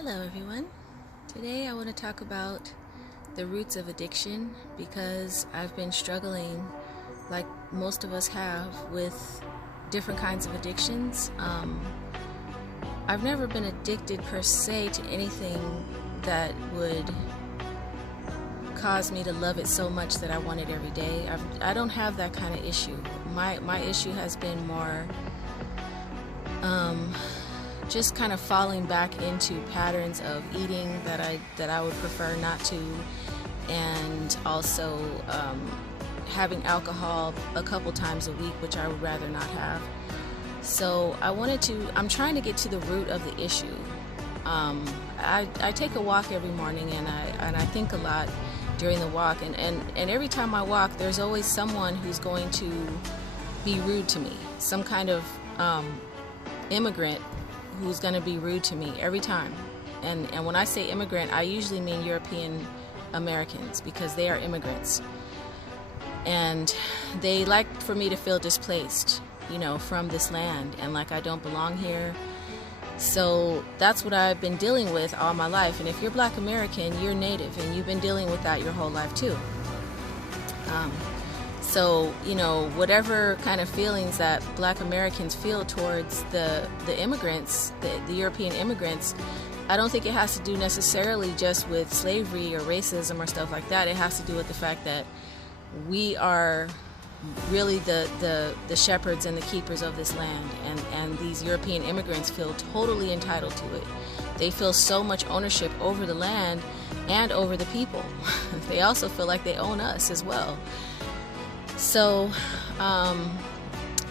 Hello everyone. Today I want to talk about the roots of addiction because I've been struggling, like most of us have, with different kinds of addictions. I've never been addicted per se to anything that would cause me to love it so much that I want it every day. I don't have that kind of issue. My issue has been more just kind of falling back into patterns of eating that I would prefer not to, and also having alcohol a couple times a week, which I would rather not have. So I'm trying to get to the root of the issue. I take a walk every morning, and I think a lot during the walk, and every time I walk there's always someone who's going to be rude to me, some kind of immigrant who's going to be rude to me every time. And when I say immigrant, I usually mean European Americans, because they are immigrants. And they like for me to feel displaced, from this land, and like I don't belong here. So that's what I've been dealing with all my life. And if you're Black American, you're Native, and you've been dealing with that your whole life too. So, whatever kind of feelings that Black Americans feel towards the immigrants, the European immigrants, I don't think it has to do necessarily just with slavery or racism or stuff like that. It has to do with the fact that we are really the shepherds and the keepers of this land, and these European immigrants feel totally entitled to it. They feel so much ownership over the land and over the people. They also feel like they own us as well. So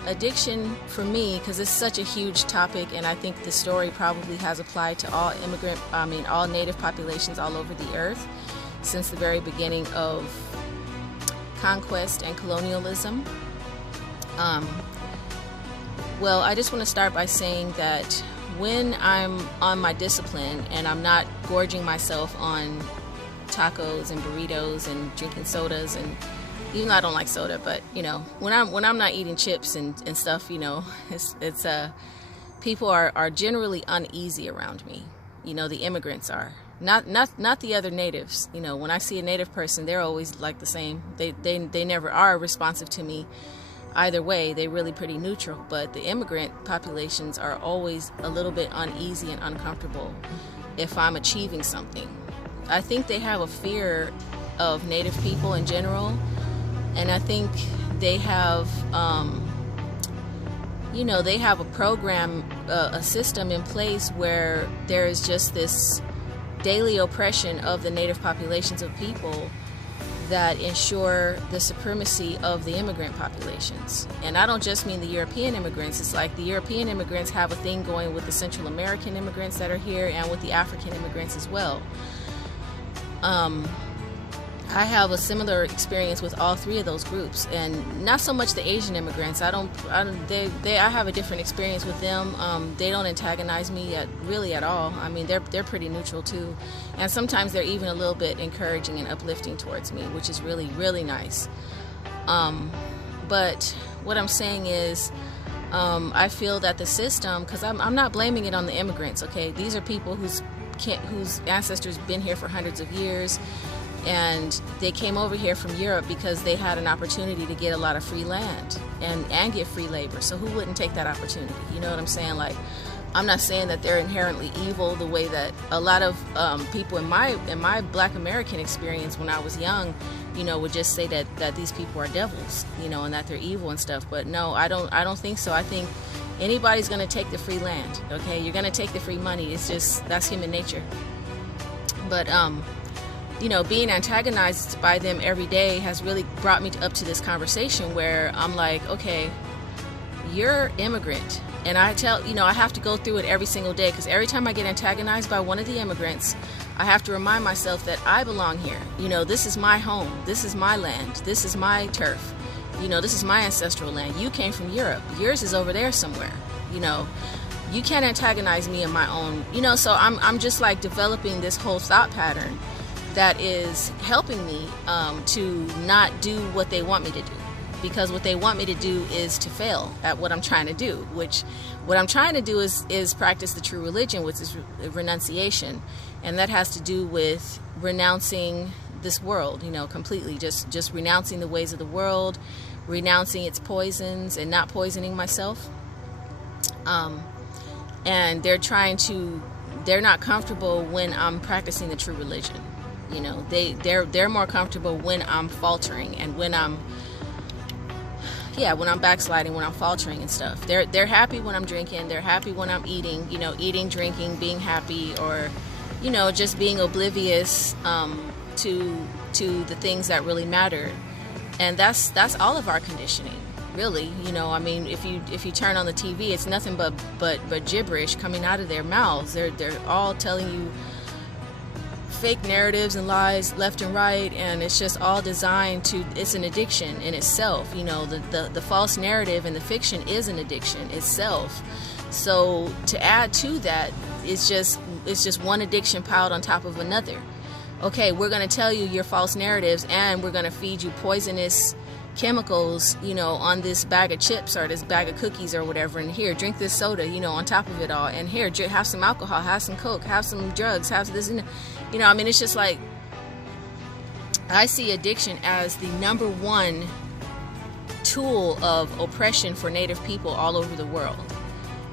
addiction for me, because it's such a huge topic, and I think the story probably has applied to all Native populations all over the earth since the very beginning of conquest and colonialism. Well, I just want to start by saying that when I'm on my discipline and I'm not gorging myself on tacos and burritos and drinking sodas, and even though I don't like soda, but when I'm not eating chips and stuff, it's people are generally uneasy around me. The immigrants are not the other natives. When I see a native person, they're always like the same. They never are responsive to me either way. They're really pretty neutral. But the immigrant populations are always a little bit uneasy and uncomfortable if I'm achieving something. I think they have a fear of native people in general. And I think they have, they have a program, a system in place where there is just this daily oppression of the native populations of people that ensure the supremacy of the immigrant populations. And I don't just mean the European immigrants. It's like the European immigrants have a thing going with the Central American immigrants that are here, and with the African immigrants as well. I have a similar experience with all three of those groups, and not so much the Asian immigrants. I have a different experience with them. They don't antagonize me really at all. I mean, they're pretty neutral too, and sometimes they're even a little bit encouraging and uplifting towards me, which is really, really nice. But what I'm saying is, I feel that the system, because I'm not blaming it on the immigrants. Okay, these are people whose ancestors been here for hundreds of years. And they came over here from Europe because they had an opportunity to get a lot of free land and get free labor. So who wouldn't take that opportunity? You know what I'm saying? Like, I'm not saying that they're inherently evil the way that a lot of people in my Black American experience when I was young, would just say that these people are devils, and that they're evil and stuff. But no, I don't think so. I think anybody's going to take the free land. Okay, you're going to take the free money. It's just, that's human nature. But being antagonized by them every day has really brought me up to this conversation where I'm like, okay, you're immigrant. And I have to go through it every single day, because every time I get antagonized by one of the immigrants, I have to remind myself that I belong here. This is my home. This is my land. This is my turf. This is my ancestral land. You came from Europe. Yours is over there somewhere. You can't antagonize me in my own, so I'm just like developing this whole thought pattern that is helping me to not do what they want me to do. because what they want me to do is to fail at what I'm trying to do, which what I'm trying to do is practice the true religion, which is renunciation. And that has to do with renouncing this world, completely, just renouncing the ways of the world, renouncing its poisons and not poisoning myself. And they're not comfortable when I'm practicing the true religion. They're more comfortable when I'm faltering and when I'm backsliding, when I'm faltering and stuff. They're happy when I'm drinking. They're happy when I'm eating, eating, drinking, being happy, or, just being oblivious to the things that really matter. And that's all of our conditioning, really. If you turn on the TV, it's nothing but gibberish coming out of their mouths. They're all telling you fake narratives and lies left and right, and it's just all designed to, it's an addiction in itself. The false narrative and the fiction is an addiction itself. So to add to that, it's just one addiction piled on top of another. Okay, we're going to tell you your false narratives, and we're going to feed you poisonous chemicals, on this bag of chips or this bag of cookies or whatever, and here, drink this soda, on top of it all, and here, have some alcohol, have some coke, have some drugs, have this, and it's just like, I see addiction as the number one tool of oppression for Native people all over the world.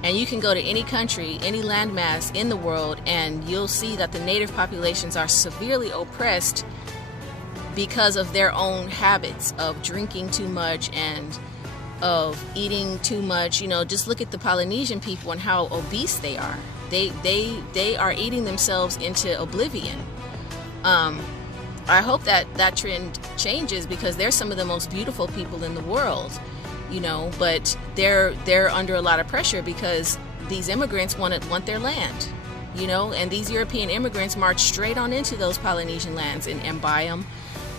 And you can go to any country, any landmass in the world, and you'll see that the Native populations are severely oppressed because of their own habits of drinking too much and of eating too much. Just look at the Polynesian people and how obese they are. They are eating themselves into oblivion. I hope that trend changes, because they're some of the most beautiful people in the world, but they're under a lot of pressure because these immigrants want their land, and these European immigrants march straight on into those Polynesian lands and buy them.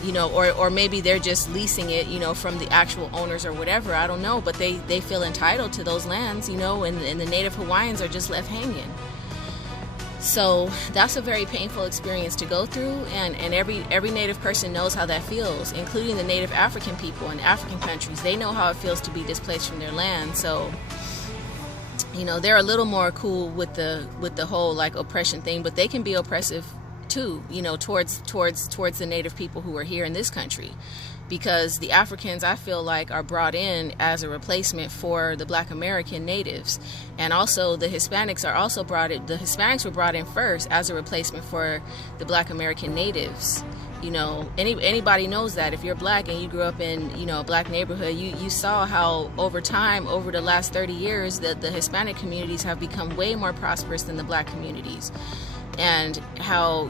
Or maybe they're just leasing it, from the actual owners or whatever. I don't know, but they feel entitled to those lands, and the Native Hawaiians are just left hanging. So that's a very painful experience to go through, and every Native person knows how that feels, including the Native African people in African countries. They know how it feels to be displaced from their land. So, they're a little more cool with the whole like oppression thing, but they can be oppressive too, towards the Native people who are here in this country, because the Africans, I feel like, are brought in as a replacement for the Black American natives, and also the Hispanics are also brought in. The Hispanics were brought in first as a replacement for the Black American natives. Anybody knows that. If you're Black and you grew up in a Black neighborhood, you saw how over time, over the last 30 years, that the Hispanic communities have become way more prosperous than the Black communities. And how,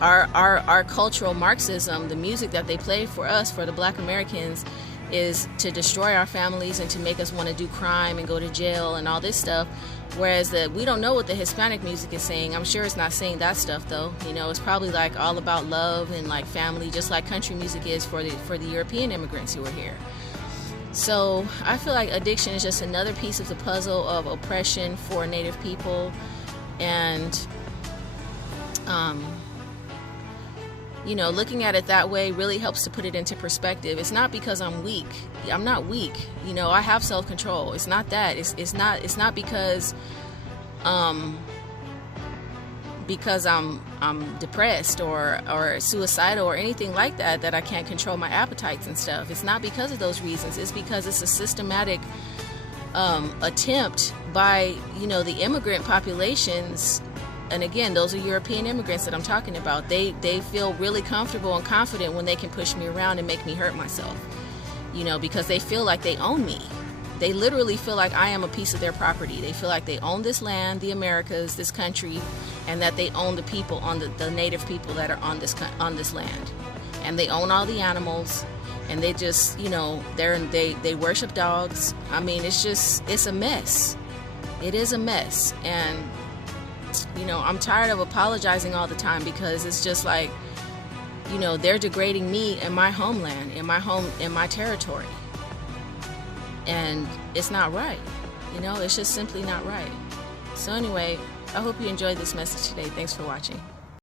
our cultural Marxism, the music that they play for us, for the Black Americans, is to destroy our families and to make us want to do crime and go to jail and all this stuff. Whereas we don't know what the Hispanic music is saying. I'm sure it's not saying that stuff though. It's probably like all about love and like family, just like country music is for the European immigrants who are here. So I feel like addiction is just another piece of the puzzle of oppression for Native people. And looking at it that way really helps to put it into perspective. It's not because I'm weak. I'm not weak. I have self-control. It's not that. It's not because I'm depressed or suicidal or anything like that I can't control my appetites and stuff. It's not because of those reasons. It's because it's a systematic attempt by the immigrant populations. And again, those are European immigrants that I'm talking about. They feel really comfortable and confident when they can push me around and make me hurt myself, because they feel like they own me. They literally feel like I am a piece of their property. They feel like they own this land, the Americas, this country, and that they own the people, the Native people that are on this land. And they own all the animals, and they just, they worship dogs. I mean, it's a mess. It is a mess. And I'm tired of apologizing all the time, because it's just like, they're degrading me and my homeland, in my territory. And it's not right. It's just simply not right. So anyway, I hope you enjoyed this message today. Thanks for watching.